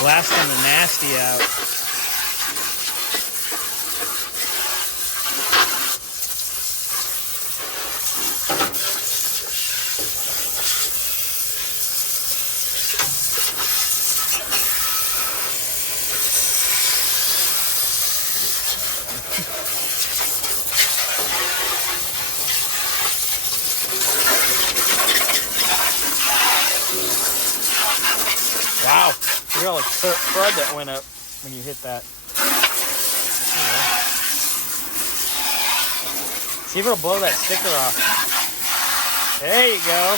Blasting the nasty out. Wow, look at all the crud that went up when you hit that. See if it'll blow that sticker off. There you go.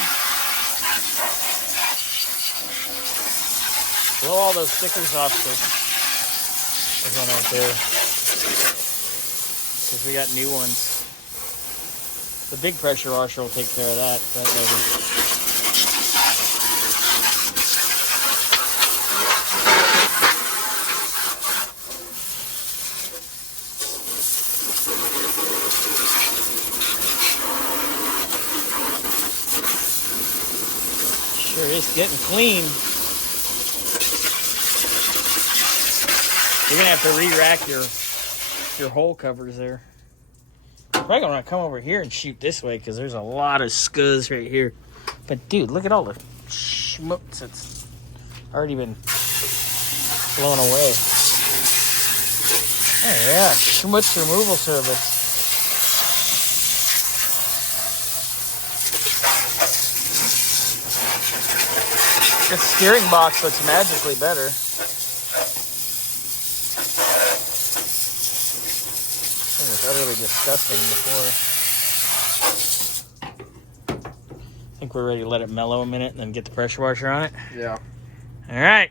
Blow all those stickers off. There's one right there. Because we got new ones. The big pressure washer will take care of that later. Sure is getting clean. You're gonna have to re-rack your hole covers there. I'm probably gonna come over here and shoot this way because there's a lot of scuzz right here. But dude, look at all the schmutz that's already been blown away. Oh yeah, schmutz removal service. The steering box looks magically better. It was utterly disgusting before. I think we're ready to let it mellow a minute and then get the pressure washer on it. Yeah. All right.